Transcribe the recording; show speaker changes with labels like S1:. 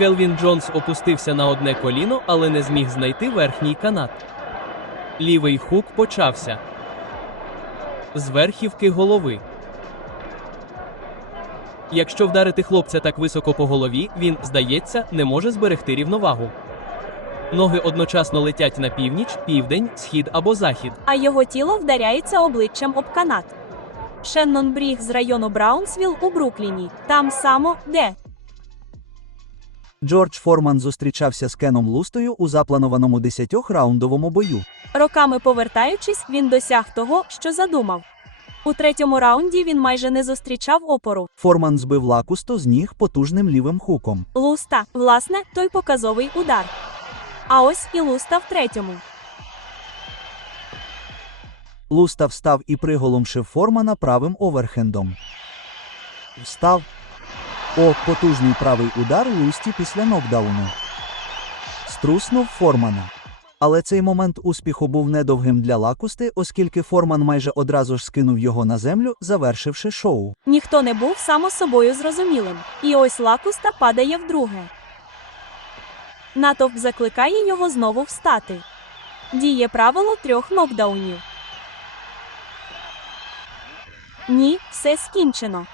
S1: Келвін Джонс опустився на одне коліно, але не зміг знайти верхній канат. Лівий хук почався. З верхівки голови. Якщо вдарити хлопця так високо по голові, він, здається, не може зберегти рівновагу. Ноги одночасно летять на північ, південь, схід або захід.
S2: а його тіло вдаряється обличчям об канат. Шеннон Бріг з району Браунсвіл у Брукліні. Там само, де
S3: Джордж Форман зустрічався з Кеном Лустою у запланованому 10-раундовому бою.
S2: Роками повертаючись, він досяг того, що задумав. У третьому раунді він майже не зустрічав опору.
S3: Форман збив лакусто з ніг потужним лівим хуком.
S2: Луста, власне, той показовий удар. А ось і луста в третьому.
S3: Луста встав і приголомшив Формана правим оверхендом. Встав. О, потужний правий удар Лусті після нокдауну. Струснув Формана. Але цей момент успіху був недовгим для лакусти, оскільки Форман майже одразу ж скинув його на землю, завершивши шоу.
S2: Ніхто не був само собою зрозумілим. І ось лакуста падає вдруге. Натовп закликає його знову встати. Діє правило трьох нокдаунів. Ні, все скінчено.